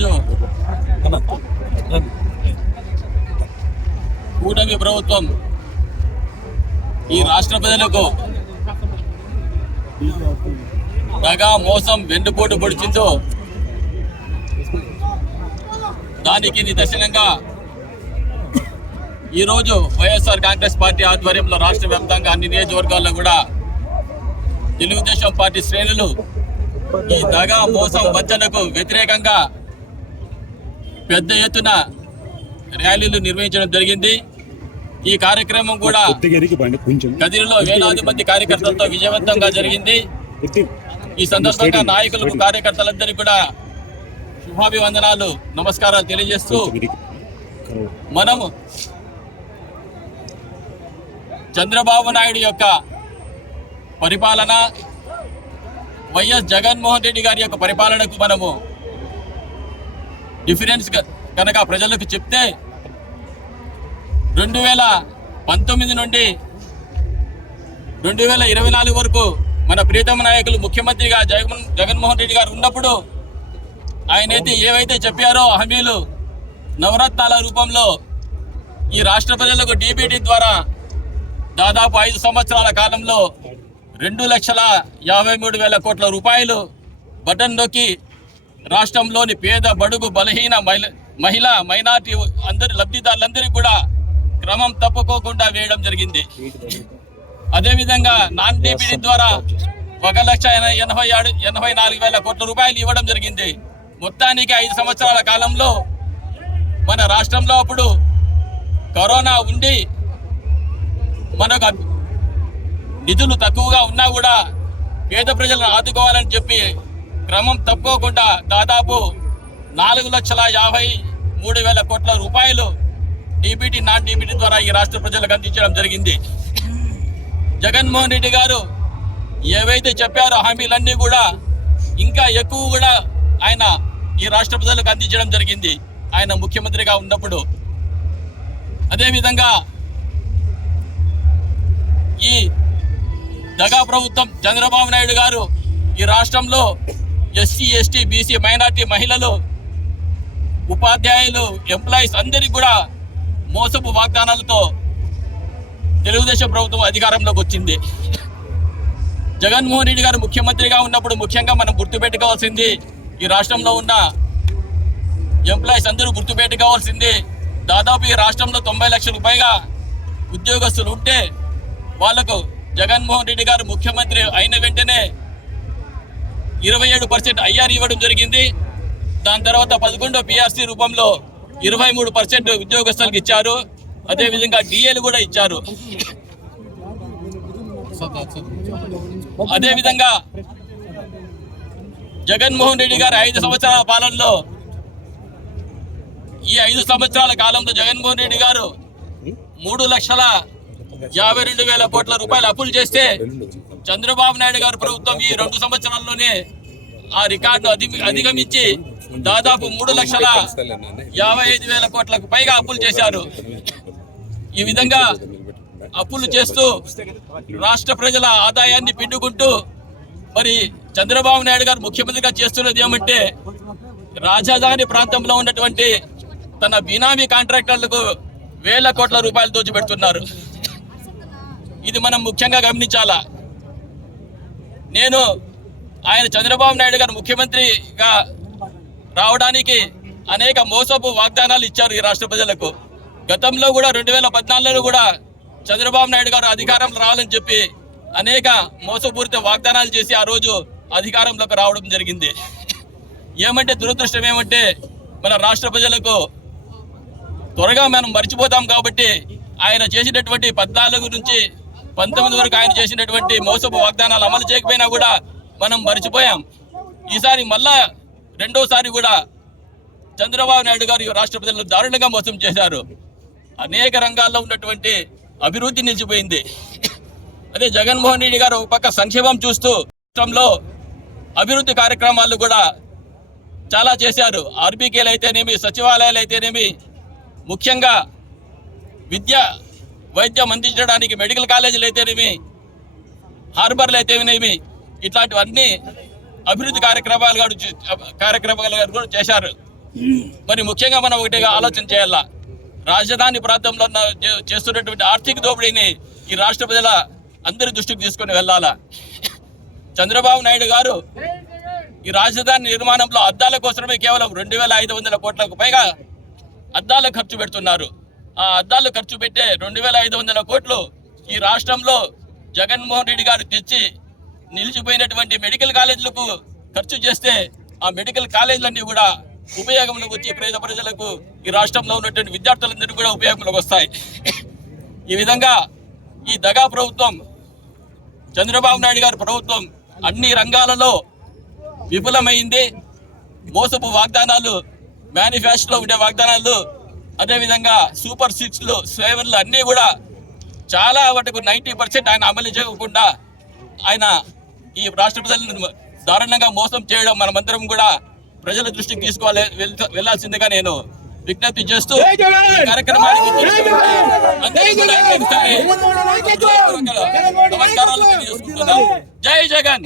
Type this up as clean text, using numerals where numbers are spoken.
ఈరోజు కూటమి ప్రభుత్వం ఈ రాష్ట్ర ప్రజలకు దగా మోసం వెన్నుపోటు పొడిచిందో దానికి నిదర్శనంగా ఈరోజు వైఎస్ఆర్ కాంగ్రెస్ పార్టీ ఆధ్వర్యంలో రాష్ట్ర వ్యాప్తంగా అన్ని నియోజకవర్గాల్లో కూడా తెలుగుదేశం పార్టీ శ్రేణులు ఈ దగా మోసం వంచనకు వ్యతిరేకంగా పెద్ద ఎత్తున ర్యాలీలు నిర్వహించడం జరిగింది. ఈ కార్యక్రమం కూడా కదిరిలో వేలాది మంది కార్యకర్తలతో విజయవంతంగా జరిగింది. ఈ సందర్భంగా నాయకులకు కార్యకర్తలందరికీ కూడా శుభాభివందనాలు నమస్కారాలు తెలియజేస్తూ మనము చంద్రబాబు నాయుడు యొక్క పరిపాలన, వైఎస్ జగన్మోహన్ రెడ్డి గారి యొక్క పరిపాలనకు మనము డిఫరెన్స్ కనుక ప్రజలకు చెప్తే 2019 నుండి 2024 వరకు మన ప్రియతమ నాయకులు ముఖ్యమంత్రిగా జగన్మోహన్ రెడ్డి గారు ఉన్నప్పుడు ఆయనైతే ఏవైతే చెప్పారో హామీలు నవరత్నాల రూపంలో ఈ రాష్ట్ర ప్రజలకు డీబీటీ ద్వారా దాదాపు 5 సంవత్సరాల కాలంలో 2,53,000 కోట్ల రూపాయలు బటన్ నొక్కి రాష్ట్రంలోని పేద బడుగు బలహీన మైనార్టీ అందరి లబ్ధిదారులందరికీ కూడా క్రమం తప్పుకోకుండా వేయడం జరిగింది. అదేవిధంగా నాన్ డీబీటీ ద్వారా 1,84,000 కోట్ల రూపాయలు ఇవ్వడం జరిగింది. మొత్తానికి 5 సంవత్సరాల కాలంలో మన రాష్ట్రంలో అప్పుడు కరోనా ఉండి మనకు నిధులు తక్కువగా ఉన్నా కూడా పేద ప్రజలను ఆదుకోవాలని చెప్పి క్రమం తప్పుకోకుండా దాదాపు 4,53,000 కోట్ల రూపాయలు డీబీటీ నాన్ డీబీటీ ద్వారా ఈ రాష్ట్ర ప్రజలకు అందించడం జరిగింది. జగన్మోహన్ రెడ్డి గారు ఏవైతే చెప్పారో హామీలన్నీ కూడా ఇంకా ఎక్కువ కూడా ఆయన ఈ రాష్ట్ర ప్రజలకు అందించడం జరిగింది ఆయన ముఖ్యమంత్రిగా ఉన్నప్పుడు. అదేవిధంగా ఈ దగా ప్రభుత్వం చంద్రబాబు నాయుడు గారు ఈ రాష్ట్రంలో ఎస్సీ, ఎస్టీ, బీసీ, మైనార్టీ మహిళలు, ఉపాధ్యాయులు, ఎంప్లాయీస్ అందరికీ కూడా మోసపు వాగ్దానాలతో తెలుగుదేశం ప్రభుత్వం అధికారంలోకి వచ్చింది. జగన్మోహన్ రెడ్డి గారు ముఖ్యమంత్రిగా ఉన్నప్పుడు ముఖ్యంగా మనం గుర్తుపెట్టుకోవాల్సింది, ఈ రాష్ట్రంలో ఉన్న ఎంప్లాయీస్ అందరూ గుర్తుపెట్టుకోవాల్సింది, దాదాపు ఈ రాష్ట్రంలో 90 లక్షలకు పైగా ఉద్యోగస్తులు ఉంటే వాళ్లకు జగన్మోహన్ రెడ్డి గారు ముఖ్యమంత్రి అయిన వెంటనే 27% ఐఆర్ ఇవ్వడం జరిగింది. దాని తర్వాత 11వ పిఆర్సీ రూపంలో 23% ఉద్యోగస్తులకు ఇచ్చారు. అదేవిధంగా డిఏలు కూడా ఇచ్చారు. అదేవిధంగా జగన్మోహన్ రెడ్డి గారు 5 సంవత్సరాల పాలనలో ఈ 5 సంవత్సరాల కాలంలో జగన్మోహన్ రెడ్డి గారు 3,52,000 కోట్ల రూపాయలు అప్పులు చేస్తే చంద్రబాబు నాయుడు గారు ప్రభుత్వం ఈ 2 సంవత్సరాల్లోనే ఆ రికార్డు అధిగమించి దాదాపు 3,55,000 కోట్లకు పైగా అప్పులు చేశారు. ఈ విధంగా అప్పులు చేస్తూ రాష్ట్ర ప్రజల ఆదాయాన్ని పిండుకుంటూ మరి చంద్రబాబు నాయుడు గారు ముఖ్యమంత్రిగా చేస్తున్నది ఏమంటే రాజధాని ప్రాంతంలో ఉన్నటువంటి తన బినామీ కాంట్రాక్టర్లకు 1,000 కోట్ల రూపాయలు దోచిపెడుతున్నారు. ఇది మనం ముఖ్యంగా గమనించాలా. నేను ఆయన చంద్రబాబు నాయుడు గారు ముఖ్యమంత్రిగా రావడానికి అనేక మోసపు వాగ్దానాలు ఇచ్చారు ఈ రాష్ట్ర ప్రజలకు. గతంలో కూడా 2014లో కూడా చంద్రబాబు నాయుడు గారు అధికారంలో రావాలని చెప్పి అనేక మోసపూరిత వాగ్దానాలు చేసి ఆ రోజు అధికారంలోకి రావడం జరిగింది. ఏమంటే దురదృష్టం ఏమంటే మన రాష్ట్ర ప్రజలకు త్వరగా మనం మర్చిపోతాం కాబట్టి ఆయన చేసినటువంటి 14 నుంచి 19 వరకు ఆయన చేసినటువంటి మోసపు వాగ్దానాలు అమలు చేయకపోయినా కూడా మనం మర్చిపోయాం. ఈసారి మళ్ళా రెండోసారి కూడా చంద్రబాబు నాయుడు గారు రాష్ట్ర ప్రజలను దారుణంగా మోసం చేశారు. అనేక రంగాల్లో ఉన్నటువంటి అభివృద్ధి నిలిచిపోయింది. అదే జగన్మోహన్ రెడ్డి గారు ఒక పక్క సంక్షేమం చూస్తూ రాష్ట్రంలో అభివృద్ధి కార్యక్రమాలు కూడా చాలా చేశారు. ఆర్బీకేలు అయితేనేమి, సచివాలయాలు అయితేనేమి, ముఖ్యంగా వైద్యం అందించడానికి మెడికల్ కాలేజీలు అయితేనేమి, హార్బర్లు అయితేనేమి, ఇట్లాంటివన్నీ అభివృద్ధి కార్యక్రమాలు కూడా చేశారు. మరి ముఖ్యంగా మనం ఒకటిగా ఆలోచన చేయాలా, రాజధాని ప్రాంతంలో చేస్తున్నటువంటి ఆర్థిక దోపిడీని ఈ రాష్ట్ర ప్రజల అందరి దృష్టికి తీసుకొని వెళ్ళాలా. చంద్రబాబు నాయుడు గారు ఈ రాజధాని నిర్మాణంలో అద్దాల కోసమే కేవలం 2,500 కోట్లకు పైగా అద్దాలు ఖర్చు పెడుతున్నారు. ఆ అద్దాలు ఖర్చు పెట్టే 2,500 కోట్లు ఈ రాష్ట్రంలో జగన్మోహన్ రెడ్డి గారు తెచ్చి నిలిచిపోయినటువంటి మెడికల్ కాలేజీలకు ఖర్చు చేస్తే ఆ మెడికల్ కాలేజీలన్నీ కూడా ఉపయోగంలోకి వచ్చి పేద ప్రజలకు ఈ రాష్ట్రంలో ఉన్నటువంటి విద్యార్థులందరికీ కూడా ఉపయోగంలోకి వస్తాయి. ఈ విధంగా ఈ దగా ప్రభుత్వం, చంద్రబాబు నాయుడు గారి ప్రభుత్వం అన్ని రంగాలలో విఫలమైంది. మోసపు వాగ్దానాలు, మేనిఫెస్టోలో ఉండే వాగ్దానాలు, అదేవిధంగా సూపర్ 6లు 7లు అన్నీ కూడా చాలా వాటికి 90% ఆయన అమలు చేయకుండా ఆయన ఈ రాష్ట్ర ప్రజలను దారుణంగా మోసం చేయడం మనమందరం కూడా ప్రజల దృష్టికి వెళ్ళాల్సిందిగా నేను విజ్ఞప్తి చేస్తూ ఈ కార్యక్రమానికి నమస్కారాలు తెలియజేసుకుంటున్నాను. జై జగన్.